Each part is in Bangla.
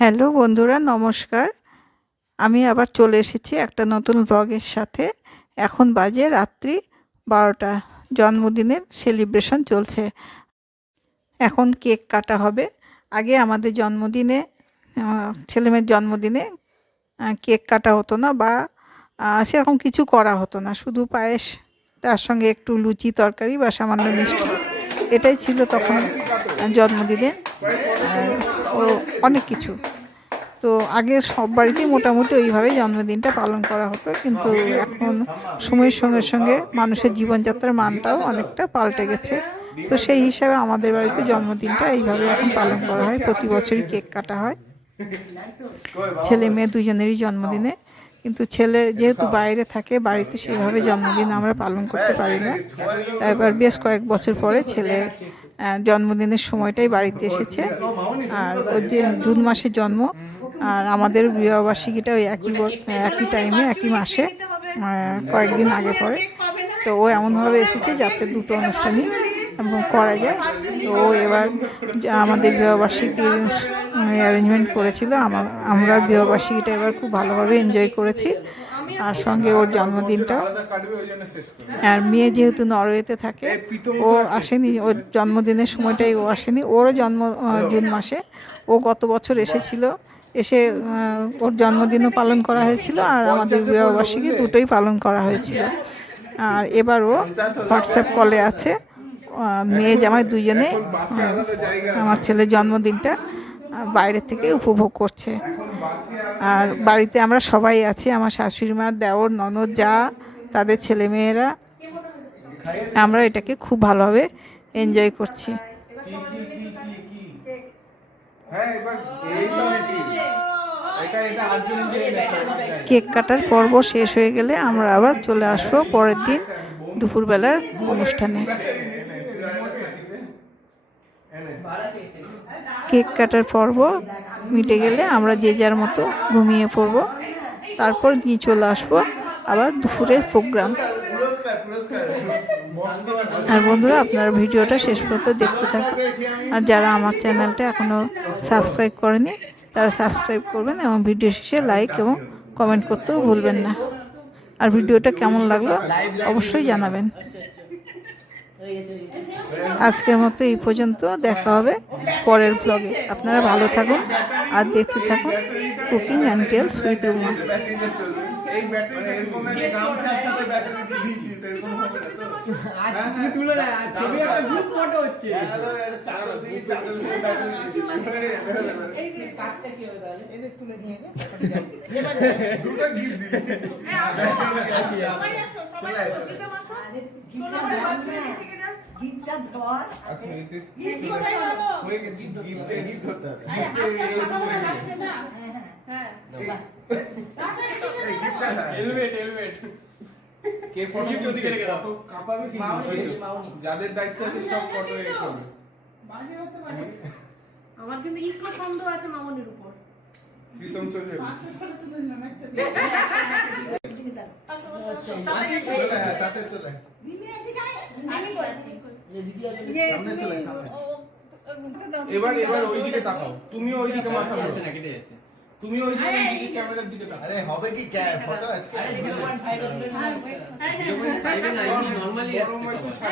হ্যালো বন্ধুরা, নমস্কার। আমি আবার চলে এসেছি একটা নতুন ব্লগের সাথে। এখন বাজে রাত্রি 12টা। জন্মদিনের সেলিব্রেশন চলছে। এখন কেক কাটা হবে। আগে আমাদের জন্মদিনে, ছেলেমেয়ের জন্মদিনে কেক কাটা হতো না, বা সেরকম কিছু করা হতো না। শুধু পায়েস, তার সঙ্গে একটু লুচি তরকারি বা সামান্য মিষ্টি, এটাই ছিল তখন জন্মদিনে। ও অনেক কিছু। তো আগে সব বাড়িতেই মোটামুটি ওইভাবেই জন্মদিনটা পালন করা হতো, কিন্তু এখন সময়ের সঙ্গে সঙ্গে মানুষের জীবনযাত্রার মানটাও অনেকটা পাল্টে গেছে। তো সেই হিসাবে আমাদের বাড়িতে জন্মদিনটা এইভাবে এখন পালন করা হয়। প্রতি বছরই কেক কাটা হয় ছেলে মেয়ে দুজনেরই জন্মদিনে। কিন্তু ছেলে যেহেতু বাইরে থাকে, বাড়িতে সেভাবে জন্মদিন আমরা পালন করতে পারি না। এবার বেশ কয়েক বছর পরে ছেলে জন্মদিনের সময়টাই বাড়িতে এসেছে। আর ওর যে জুন মাসে জন্ম, আর আমাদের বিবাহবার্ষিকীটা ওই একই টাইমে, একই মাসে, কয়েকদিন আগে পরে। তো ও এমনভাবে এসেছে যাতে দুটো অনুষ্ঠানই করা যায়। তো ও এবার আমাদের বিবাহবার্ষিকীর অ্যারেঞ্জমেন্ট করেছিল। আমরা বিবাহবার্ষিকীটা এবার খুব ভালোভাবে এনজয় করেছি। আর সঙ্গে ওর জন্মদিনটাও। আর মেয়ে যেহেতু নরওয়েতে থাকে, ও আসেনি, ওর জন্মদিনের সময়টাই ও আসেনি। ওরও জন্ম জুন মাসে। ও গত বছর এসেছিল, এসে ওর জন্মদিনও পালন করা হয়েছিল, আর আমাদের বিবাহবার্ষিকী দুটোই পালন করা হয়েছিল। আর এবার ও হোয়াটসঅ্যাপ কলে আছে, মেয়ে জামাই দুজনে আমার ছেলের জন্মদিনটা বাইরে থেকে উপভোগ করছে। আর বাড়িতে আমরা সবাই আছি, আমার শাশুড়ি মা, দেওর, ননদ, যা, তাদের ছেলেমেয়েরা। আমরা এটাকে খুব ভালোভাবে এনজয় করছি। কেক কাটার পর্ব শেষ হয়ে গেলে আমরা আবার চলে আসবো পরের দিন দুপুরবেলার অনুষ্ঠানে। কেক কাটার পর্ব মিটে গেলে আমরা যে যার মতো ঘুমিয়ে পড়ব। তারপর নিয়ে চলে আসবো আবার দুপুরের প্রোগ্রাম। আর বন্ধুরা, আপনারা ভিডিওটা শেষ পর্যন্ত দেখতে থাকুন। আর যারা আমার চ্যানেলটা এখনও সাবস্ক্রাইব করেনি, তারা সাবস্ক্রাইব করবেন, এবং ভিডিও শেষে লাইক এবং কমেন্ট করতেও ভুলবেন না। আর ভিডিওটা কেমন লাগলো অবশ্যই জানাবেন। আজকের মতো এই পর্যন্ত, দেখা হবে পরের ব্লগে। আপনারা ভালো থাকুন আর দেখতে থাকুন cooking and tales with Ruma. যাদের দায়িত্ব আছে সব ফটো করবে। আমার কিন্তু একটু সন্দেহ আছে মামনির উপর। প্রীতম চলে যাবে। তাতে চলে। এবার ওইদিকে তাকাও, তুমি ওইদিকে মাথা ঘোরাও না, কেটে যাচ্ছে। তুমি ওই দিকে ক্যামেরার দিকে তাকাও। আরে হবে কি ফটো আজকে? আরে 0.5 এ তুলে না। 0.5 এ না, এমনি নরমালি আসছে সবাই।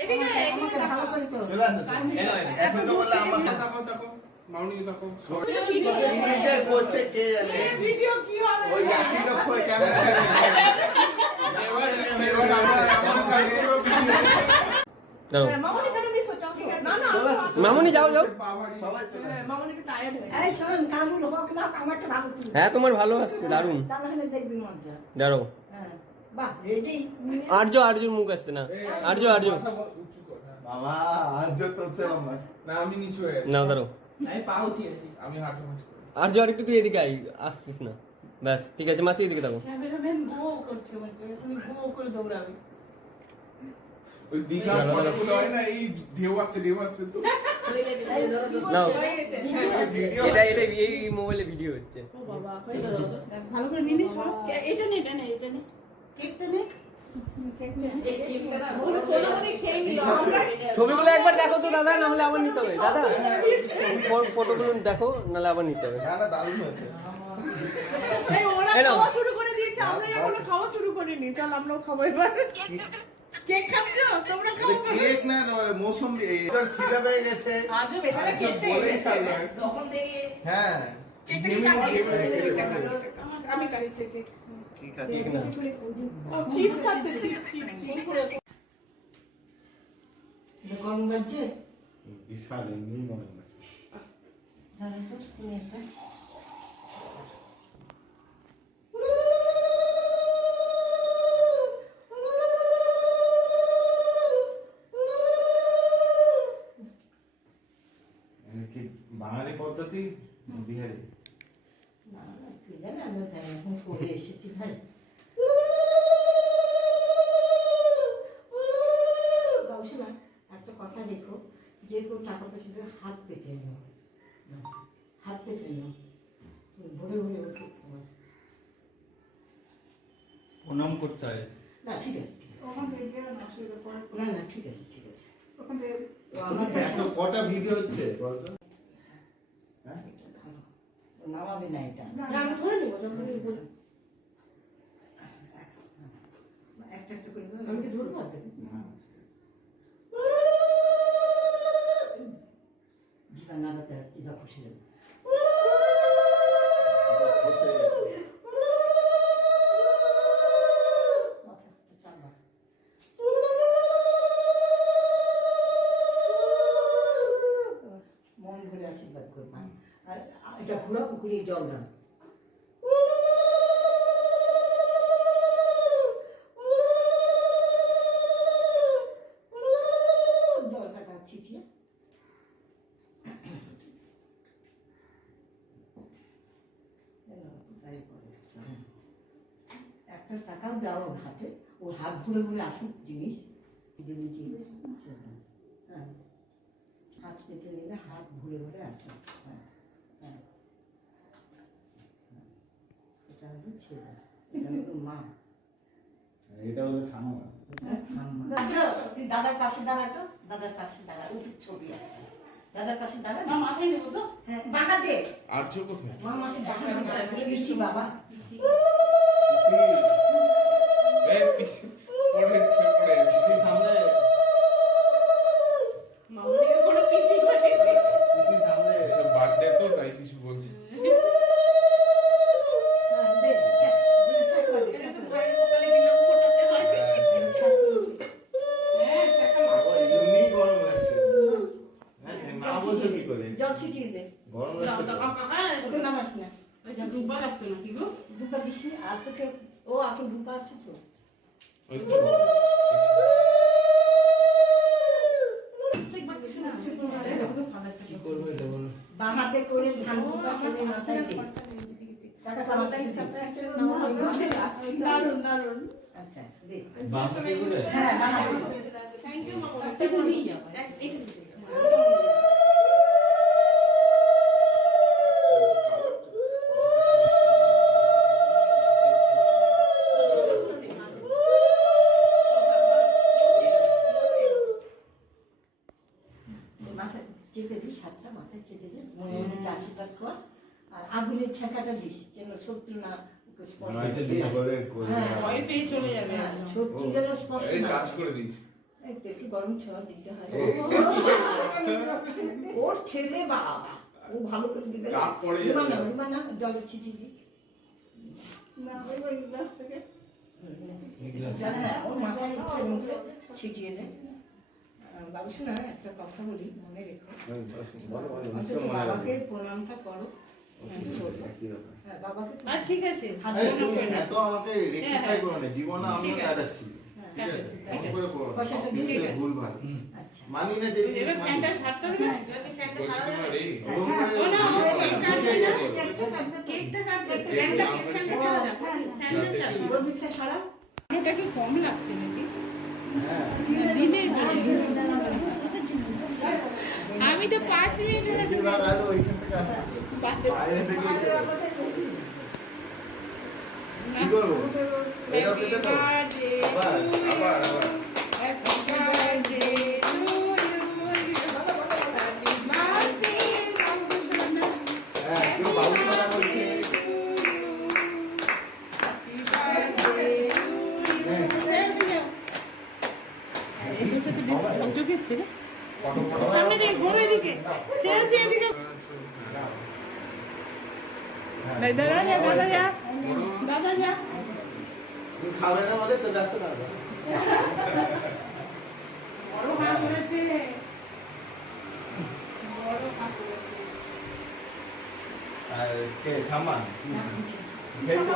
এদিকে ভালো করে তো চলে আসো। এখন তো বললা আমার তাকাও মাউনি তাকাও। ভিডিও করছে কে জানে? এই ভিডিও কি হবে? ওই আসি তো কই ক্যামেরা। এবার আমার কাছে কিছু নেই। মামনি কেন মিস হচ্ছে? না মামনি যাও সবাই চলে। মামনি একটু টায়ার্ড হয়ে গেছে। এই শোন, কামুল হোক না, আমারটা ভালো ছিল। হ্যাঁ, তোমার ভালো আসছে, দারুণ। তাহলে দেখবি মজা। দাঁড়াও। হ্যাঁ, বাহ, রেডি। আর্যর মুখ আসছে না। আর্য বাবা, আর্য তো চলো না, আমি নিচু হয়ে আছি। না, দাঁড়াও। আমি পা উঠিয়ে আছি, আমি হাঁটু মাছ করি। আর্য আরেকটু তুই এদিকে আই, আসছিস না। ব্যাস, ঠিক আছে, মাসি এদিকে তাকাও। ক্যামেরাম্যান গো করছে, মানে তুমি গো করে দৌড়াবে। ওই দিঘা ফটো হয় না, এই ঢেউ আসছে তো। নাও, এটা এই মোবাইলে ভিডিও হচ্ছে। ও বাবা, ভালো করে নিনিস। এটা নে কেকটা নে। সোনামণি খেয়ে নিল আমরা ছবিগুলো একবার দেখো তো দাদা, না হলে আবার নিতে হবে। দাদা ফটোগুলো দেখো, নাহলে আবার নিতে হবে। এই ওরা এরম। খাওয়া শুরু করে দিয়েছে, আমরা এখনো খাওয়া শুরু করিনি। চল আমরাও খাবো এবার। কেক খাচ্ছ তোমরা? খাও কেক না মৌসুমি, এবার খিদে পেয়ে গেছে। আজও বেচারা কেকটা বলেই এনেছে। ছাড়লো। তখন থেকে হ্যাঁ কেকটা কি কাটবে? আমি খাইছি কেক। কি খাচ্ছি না ও চিপস খাচ্ছে, চিপস চিপস। গরম লাগছে? বিশাল এমনি মনে হয়। জানো তো তুমি একটা কি বাঙালি পদ্ধতি বিহারি? না না কি জানি আমরা জানি এখন করে এসেছি ভাই। গবেষণা একটা কথা দেখো, যে কেউ টাকা পয়সা দিয়ে হাত পেতে নিও, হাত পেতে নিও, ভরে ভরে ওঠে তোমার। প্রণাম করতে হয়। না ঠিক আছে ঠিক আছে, ওখান থেকে গেলে না, অসুবিধা পড়ে। না না ঠিক আছে ঠিক আছে। ওখান থেকে এত কটা ভিডিও হচ্ছে বলতো? হ্যাঁ এটা খাও, নামাবে না এটা। না আমি ধরে নিব যখন বলি। একটা একটা করে দাও, আমি কি ধরবো? জিবা নাড়াতে জিবা খুশি দেবে। মন ভরে আশীর্বাদ করবা, আর এটা ঘুরাও, ঘুরিয়ে জল দাও। জলটা দাও ছিটিয়ে। একটা টাকাও দাও ওর হাতে, ওর হাত ঘুরে ঘুরে আসুক জিনিস দিদি কি হ্যাঁ, হাত পেতে নিলে হাত ঘুরে ঘুরে আসে। হ্যাঁ হ্যাঁ, এটা হলো ছেলে, এটা হলো মা, এটা হলো ঠাম্মা। এটা ঠাম্মা। তুই দাদার পাশে দাঁড়া তো, দাদার পাশে দাঁড়া, ওর ছবি আছে, দাদার পাশে দাঁড়া। না মাথায় নেব তো? হ্যাঁ বাঁকা দে, আর্য কোথায়? মা মাসে বাঁকা দে, পিসি বাবা। সামনে মামনি কোনো পিসি করে। সামনে বার্থডে তো তাই কিছু বলছি। হ্যাঁ দে, চাকমা দে, এটা তো চাকমা দে। ভাইয়ের কপালে দিলাম ফোটাতে হয়। হ্যাঁ চাকা মারছে। এমনি গরম লাগছে। হ্যাঁ মা বলছো কি করে? জল ছিটিয়ে দে, গরম দাও লাগছে দাও তো। হ্যাঁ ওকে নামাস না, এটা দুবা লাগতো নাকি গো? দুপা দিস নি, আর তোকে ও এখন দুপা আছে তো। ওই তো কি করবো এটা বলো। বাঁ হাতে করে ধান দুপা ছেলে মাথায় দে। টাকাটা আমার কাছে দে। দারুন দারুন। আচ্ছা দে। বাঁহাতে করে? হ্যাঁ বাঁ হাতে দে। থ্যাংক ইউ মামা। একটা নিয়ে যাও। মাথায় চেপে দিস, হাতটা মাথায় চেপে দে, মনে মনে যে আশীর্বাদ কর, আর আগুনের ছেঁকাটা দিস যেন শত্রু না ওকে স্পর্শ নয়টা করে। দিন করে করে হ্যাঁ, ভয় পেয়ে চলে যাবে। হ্যাঁ, শত্রু যেন স্পর্শ এই না কাজ করে। করে দিয়েছি। একটু গরম ছোঁয়া দিতে হয়। ওর ছেলে বাবা, ও ভালো করে দিবে। কাক পড়ে যাবে। রুমানা জলে ছিটিয়ে দি। না, ওই গ্লাস থেকে জানে না, ওর মাথায় একটু এরকম করে ছিটিয়ে দে। বাবু শোনা, একটা কথা বলি, মনে রেখো, বলো বলো অন্তত বাবাকে প্রণামটা করো। হ্যাঁ, বাবাকে আর ঠিক আছে। হাত এই ধরে তুমি প্রণাম এত আমাকে রেকটিফাই করো না, জীবনে আমরা ঠিক আছে। কাটাচ্ছি। ঠিক আছে? ঠিক আছে। এমন করে করো না। পয়সাটা সব ঠিক কিছু আছে। ভুল ভাল। আচ্ছা। মানি না যে জিনিস এবার মানি ফ্যানটা না। ছাড়তে হবে না? যদি ফ্যানটা বলছি ছাড়া তোমার যাবে? এই ওরকম করে ও না, ও বুঝে এই যাবে। কাটবে না। কেকটা কাটবে তো? কেকটা কাটবে। কেক ফ্যানটা কাটবে। ফ্যানটা ছাড়া যাবে। ফ্যানটা চালু। রোদিকটা সরাও। ওটা কি কম লাগছে নাকি? হ্যাঁ। দিনের আমি তো 5 মিনিট হলে বেশিরভাগ আলো ওইখান থেকে আসছে। বাইরে থেকে কি করবো এটা পেতে তো আবার হ্যাঁ কেউ বাবু খেলা করছে সামনে দিকে ঘোরো এদিকে সেলসি এদিকে দাদা যা দাদা যা দাদা যা তুমি খাবে না বলে চলে আসছো না বড় মা করেছে বড় মা করেছে আর কে ঠাম্মা খেয়েছো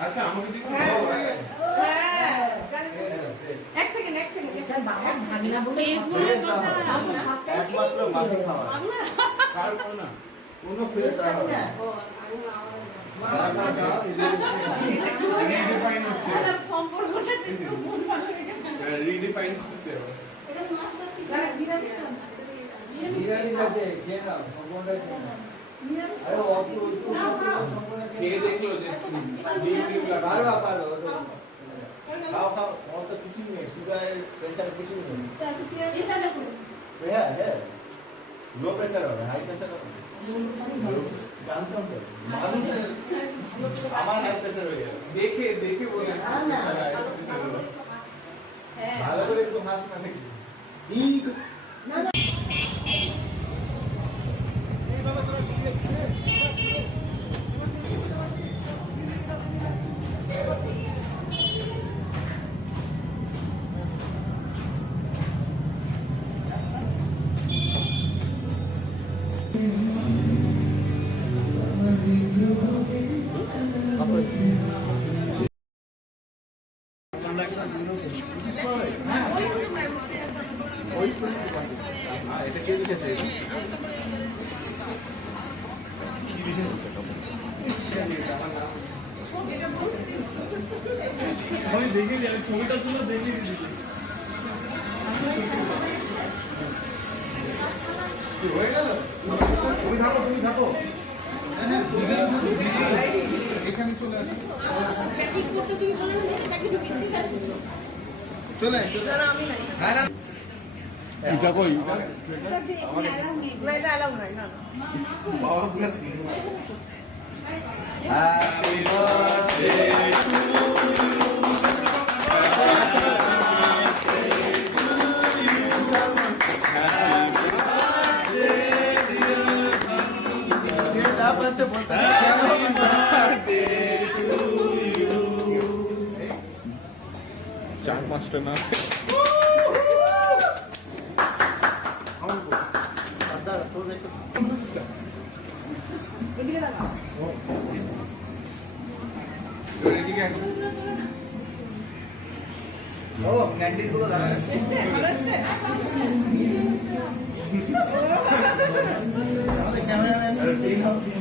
আচ্ছা আমাকে দিতে এক সেকেন্ড তার বাবা ভাগনা বলে একমাত্র মাছে খাওয়া কার কোন না কোনো ফ্রেশ না রিডিফাইন হচ্ছে সম্পর্কটা একটু ভুল ভালো হয়ে গেছে রিডিফাইন হচ্ছে খেয়ে দেখলো যে খাও খাও আমার তো কিছু নেই সুগার প্রেশার কিছু নেই হ্যাঁ হ্যাঁ লো প্রেশার হবে হাই প্রেশার হবে জানতাম তো মানুষের আমার হাই প্রেশার হয়ে গেল দেখে দেখে বলে ভালো করে একটু হাস না নাকি এটা কে দিয়েছে হয়ে গেল তুমি থাকো এখানে চলে আসো চলে এটা কই বাবা পুরো চার পাঁচটা না এদিকে আসো আমাদের ক্যামেরাম্যান